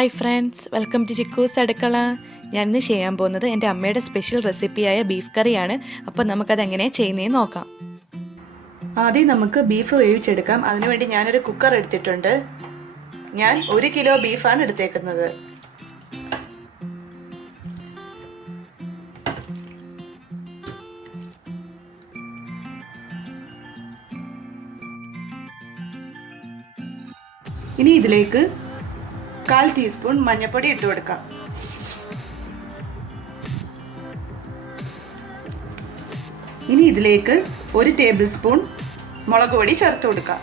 Hi friends, welcome to Chikkus അടുക്കള. ഞാനിന്ന് ചെയ്യാൻ പോകുന്നത് എൻ്റെ അമ്മയുടെ സ്പെഷ്യൽ റെസിപ്പിയായ ബീഫ് കറിയാണ്. അപ്പോൾ നമുക്കത് എങ്ങനെയാണ് ചെയ്യുന്നതെന്ന് നോക്കാം. ആദ്യം നമുക്ക് ബീഫ് വേവിച്ചെടുക്കാം. അതിനുവേണ്ടി ഞാനൊരു കുക്കർ എടുത്തിട്ടുണ്ട്. ഞാൻ 1 കിലോ ബീഫാണ് എടുത്തേക്കുന്നത്. ഇനി ഇതിലേക്ക് 1/4 ടീസ്പൂൺ മഞ്ഞൾപ്പൊടി ഇട്ട് കൊടുക്കാം. ഇനി ഇതിലേക്ക് 1 ടേബിൾ സ്പൂൺ മുളക് പൊടി ചേർത്ത് കൊടുക്കാം.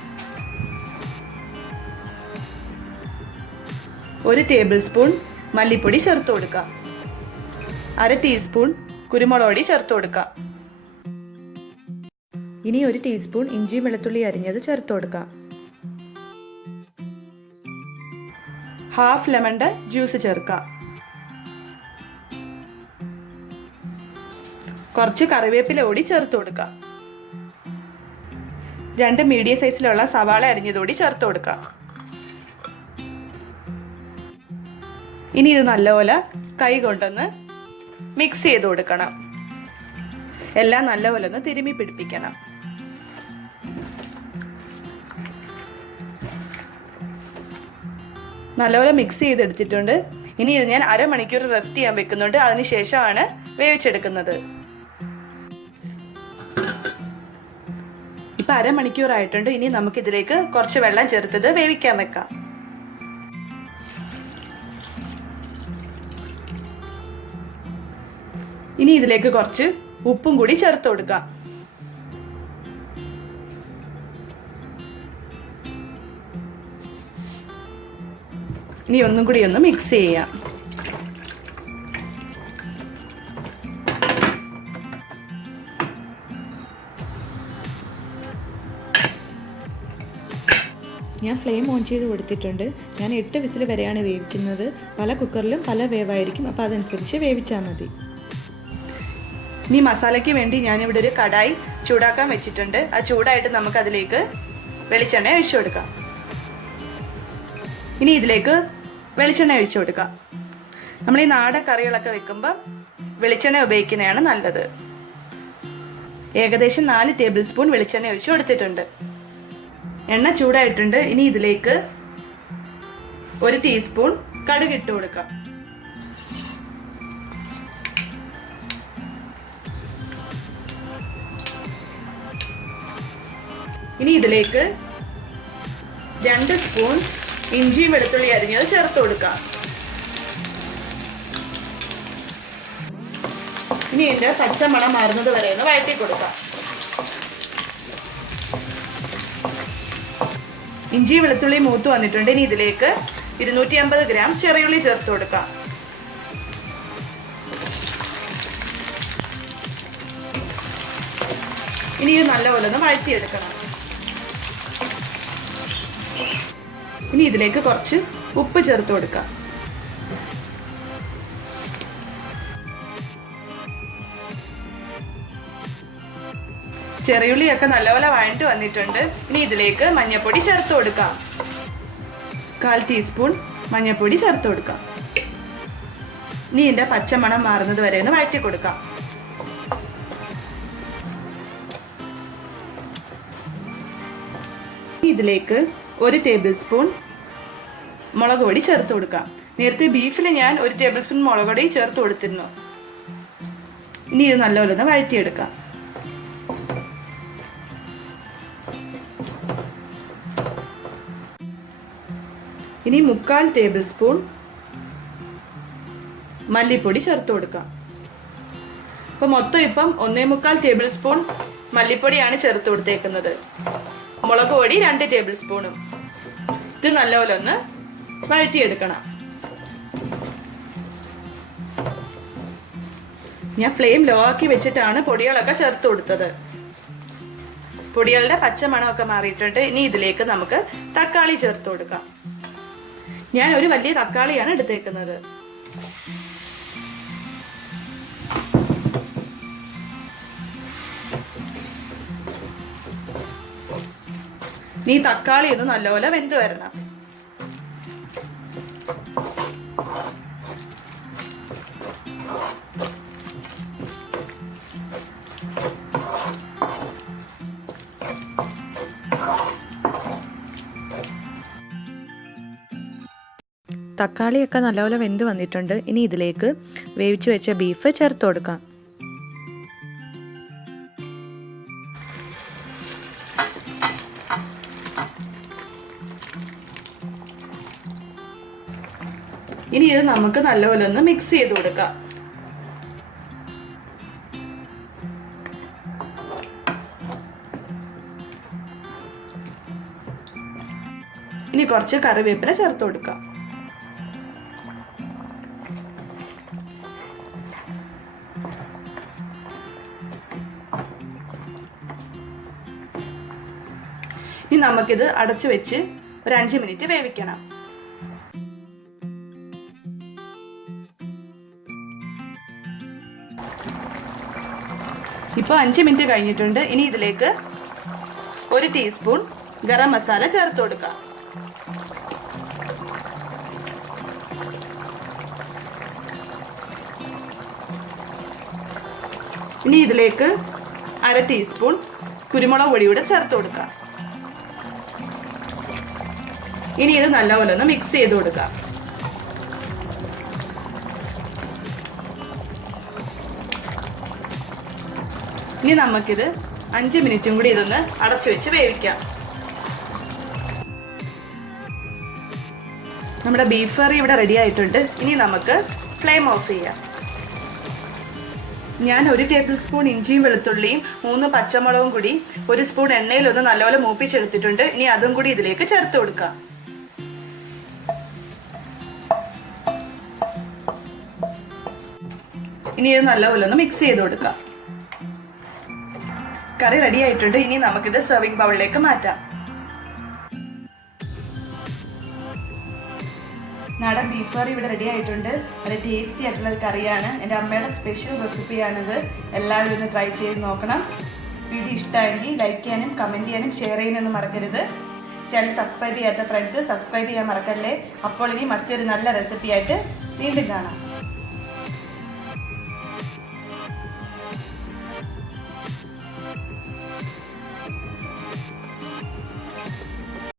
1 ടേബിൾ സ്പൂൺ മല്ലിപ്പൊടി ചേർത്ത് കൊടുക്കാം. 1/2 ടീസ്പൂൺ കുരുമുളക് പൊടി ചേർത്ത് കൊടുക്കാം. ഇനി 1 ടീസ്പൂൺ ഇഞ്ചി വെളുത്തുള്ളി അരിഞ്ഞത് ചേർത്ത് കൊടുക്കാം. 1/2 ലെമണിൻ്റെ ജ്യൂസ് ചേർക്കാം. കുറച്ച് കറിവേപ്പില കൂടി ചേർത്ത് കൊടുക്കാം. 2 മീഡിയം സൈസിലുള്ള സവാള അരിഞ്ഞതോടി ചേർത്ത് കൊടുക്കാം. ഇനി ഇത് നല്ലപോലെ കൈ കൊണ്ടൊന്ന് മിക്സ് ചെയ്ത് കൊടുക്കണം. എല്ലാം നല്ലപോലെ ഒന്ന് തിരുമ്മി പിടിപ്പിക്കണം. നല്ലപോലെ മിക്സ് ചെയ്തെടുത്തിട്ടുണ്ട്. ഇനി ഇത് ഞാൻ അരമണിക്കൂർ റെസ്റ്റ് ചെയ്യാൻ വെക്കുന്നുണ്ട്. അതിനുശേഷമാണ് വേവിച്ചെടുക്കുന്നത്. ഇപ്പം അരമണിക്കൂറായിട്ടുണ്ട്. ഇനി നമുക്കിതിലേക്ക് കുറച്ച് വെള്ളം ചേർത്തത് വേവിക്കാൻ വെക്കാം. ഇനി ഇതിലേക്ക് കുറച്ച് ഉപ്പും കൂടി ചേർത്ത് കൊടുക്കാം. ഇനി ഒന്നും കൂടി ഒന്ന് മിക്സ് ചെയ്യാം. ഞാൻ ഫ്ലെയിം ഓൺ ചെയ്ത് കൊടുത്തിട്ടുണ്ട്. ഞാൻ 8 വിസിൽ വരെയാണ് വേവിക്കുന്നത്. പല കുക്കറിലും പല വേവായിരിക്കും. അപ്പോൾ അതനുസരിച്ച് വേവിച്ചാൽ മതി. ഇനി മസാലയ്ക്ക് വേണ്ടി ഞാനിവിടെ ഒരു കടായി ചൂടാക്കാൻ വെച്ചിട്ടുണ്ട്. ആ ചൂടായിട്ട് നമുക്കതിലേക്ക് വെളിച്ചെണ്ണ ഒഴിച്ചു കൊടുക്കാം. ഇനി ഇതിലേക്ക് വെളിച്ചെണ്ണ ഒഴിച്ചു കൊടുക്കാം. നമ്മൾ ഈ നാടൻ കറികളൊക്കെ വെക്കുമ്പോൾ വെളിച്ചെണ്ണ ഉപയോഗിക്കുന്നതാണ് നല്ലത്. ഏകദേശം 4 ടേബിൾ സ്പൂൺ വെളിച്ചെണ്ണ ഒഴിച്ചു കൊടുത്തിട്ടുണ്ട്. എണ്ണ ചൂടായിട്ടുണ്ട്. ഇനി ഇതിലേക്ക് 1 ടീസ്പൂൺ കടുക് ഇട്ട് കൊടുക്കാം. ഇനി ഇതിലേക്ക് 2 സ്പൂൺ ഇഞ്ചിയും വെളുത്തുള്ളി അരിഞ്ഞത് ചേർത്ത് കൊടുക്കാം. ഇനി ഇതിന്റെ പച്ചമണം മാറുന്നത് വരെ ഒന്ന് വഴറ്റി കൊടുക്കാം. ഇഞ്ചി വെളുത്തുള്ളി മൂത്ത് വന്നിട്ടുണ്ട്. ഇനി ഇതിലേക്ക് 250 ഗ്രാം ചെറിയുള്ളി ചേർത്ത് കൊടുക്കാം. ഇനി ഇത് നല്ലപോലെ ഒന്ന് വഴറ്റിയെടുക്കണം. ഇനി ഇതിലേക്ക് കുറച്ച് ഉപ്പ് ചേർത്ത് കൊടുക്കാം. ചെറിയുള്ളിയൊക്കെ നല്ലപോലെ വഴണ്ടി വന്നിട്ടുണ്ട്. ഇനി ഇതിലേക്ക് മഞ്ഞൾപ്പൊടി ചേർത്ത് കൊടുക്കാം. 1/4 ടീസ്പൂൺ മഞ്ഞൾപ്പൊടി ചേർത്ത് കൊടുക്കാം. ഇനി ഇതിന്റെ പച്ചമണം മാറുന്നത് വരെ ഒന്ന് വഴറ്റി കൊടുക്കാം. ഇതിലേക്ക് 1 ടേബിൾ സ്പൂൺ മുളക് പൊടി ചേർത്ത് കൊടുക്കാം. നേരത്തെ ബീഫിൽ ഞാൻ 1 ടേബിൾ സ്പൂൺ മുളക് പൊടി ചേർത്ത് കൊടുത്തിരുന്നു. ഇനി ഇത് നല്ലപോലെ ഒന്ന് വഴറ്റിയെടുക്കാം. ഇനി 3/4 ടേബിൾ സ്പൂൺ മല്ലിപ്പൊടി ചേർത്ത് കൊടുക്കാം. അപ്പോൾ മൊത്തം ഇപ്പം 1.25 ടേബിൾ സ്പൂൺ മല്ലിപ്പൊടിയാണ് ചേർത്ത് കൊടുത്തേക്കുന്നത്. മുളക് പൊടി 2 ടേബിൾ സ്പൂണും. ഇത് നല്ലപോലെ ഒന്ന് വഴറ്റിയെടുക്കണം. ഞാൻ ഫ്ലെയിം ലോ ആക്കി വെച്ചിട്ടാണ് പൊടികളൊക്കെ ചേർത്ത് കൊടുത്തത്. പൊടികളുടെ പച്ചമണമൊക്കെ മാറിയിട്ടുണ്ട്. ഇനി ഇതിലേക്ക് നമുക്ക് തക്കാളി ചേർത്ത് കൊടുക്കാം. ഞാൻ ഒരു വലിയ തക്കാളിയാണ് എടുത്തേക്കുന്നത്. ഈ തക്കാളി ഒന്ന് നല്ലപോലെ വെന്ത് വരണം. തക്കാളിയൊക്കെ നല്ലപോലെ വെന്ത് വന്നിട്ടുണ്ട്. ഇനി ഇതിലേക്ക് വേവിച്ച് വെച്ച ബീഫ് ചേർത്ത് കൊടുക്കാം. ഇനി ഇത് നമുക്ക് നല്ലപോലെ ഒന്ന് മിക്സ് ചെയ്ത് കൊടുക്കാം. ഇനി കുറച്ച് കറിവേപ്പില ചേർത്ത് കൊടുക്കാം. ഇനി നമുക്കിത് അടച്ചു വെച്ച് ഒരു 5 മിനിറ്റ് വേവിക്കണം. ഇപ്പോൾ 5 മിനിറ്റ് കഴിഞ്ഞിട്ടുണ്ട്. ഇനി ഇതിലേക്ക് 1 ടീസ്പൂൺ ഗരം മസാല ചേർത്ത് കൊടുക്കാം. ഇനി ഇതിലേക്ക് 1/2 ടീസ്പൂൺ കുരുമുളക് പൊടിയൂടെ ചേർത്ത് കൊടുക്കാം. ഇനി ഇത് നല്ലപോലെ ഒന്ന് മിക്സ് ചെയ്ത് കൊടുക്കാം. ഇനി നമുക്കിത് 5 മിനിറ്റും കൂടി ഇതൊന്ന് അടച്ചു വെച്ച് വേവിക്കാം. നമ്മുടെ ബീഫ് കറി ഇവിടെ റെഡി ആയിട്ടുണ്ട്. ഇനി നമുക്ക് ഫ്ലെയിം ഓഫ് ചെയ്യാം. ഞാൻ 1 ടേബിൾ സ്പൂൺ ഇഞ്ചിയും വെളുത്തുള്ളിയും 3 പച്ചമുളകും കൂടി 1 സ്പൂൺ എണ്ണയിലൊന്ന് നല്ലപോലെ മൂപ്പിച്ചെടുത്തിട്ടുണ്ട്. ഇനി അതും കൂടി ഇതിലേക്ക് ചേർത്ത് കൊടുക്കാം. ഇനി ഇത് നല്ലപോലെ ഒന്ന് മിക്സ് ചെയ്ത് കൊടുക്കാം. കറി റെഡി ആയിട്ടുണ്ട്. ഇനി നമുക്കിത് സെർവിംഗ് ബൗളിലേക്ക് മാറ്റാം. നാടൻ ബീഫ് കറി ഇവിടെ റെഡി ആയിട്ടുണ്ട്. വളരെ ടേസ്റ്റി ആയിട്ടുള്ള ഒരു കറിയാണ്. എൻ്റെ അമ്മയുടെ സ്പെഷ്യൽ റെസിപ്പിയാണിത്. എല്ലാവരും ഒന്ന് ട്രൈ ചെയ്ത് നോക്കണം. വീഡിയോ ഇഷ്ടമായെങ്കിൽ ലൈക്ക് ചെയ്യാനും കമൻറ്റ് ചെയ്യാനും ഷെയർ ചെയ്യാനൊന്നും മറക്കരുത്. ചാനൽ സബ്സ്ക്രൈബ് ചെയ്യാത്ത ഫ്രണ്ട്സ് സബ്സ്ക്രൈബ് ചെയ്യാൻ മറക്കല്ലേ. അപ്പോൾ ഇനി മറ്റൊരു നല്ല റെസിപ്പിയായിട്ട് വീണ്ടും കാണാം.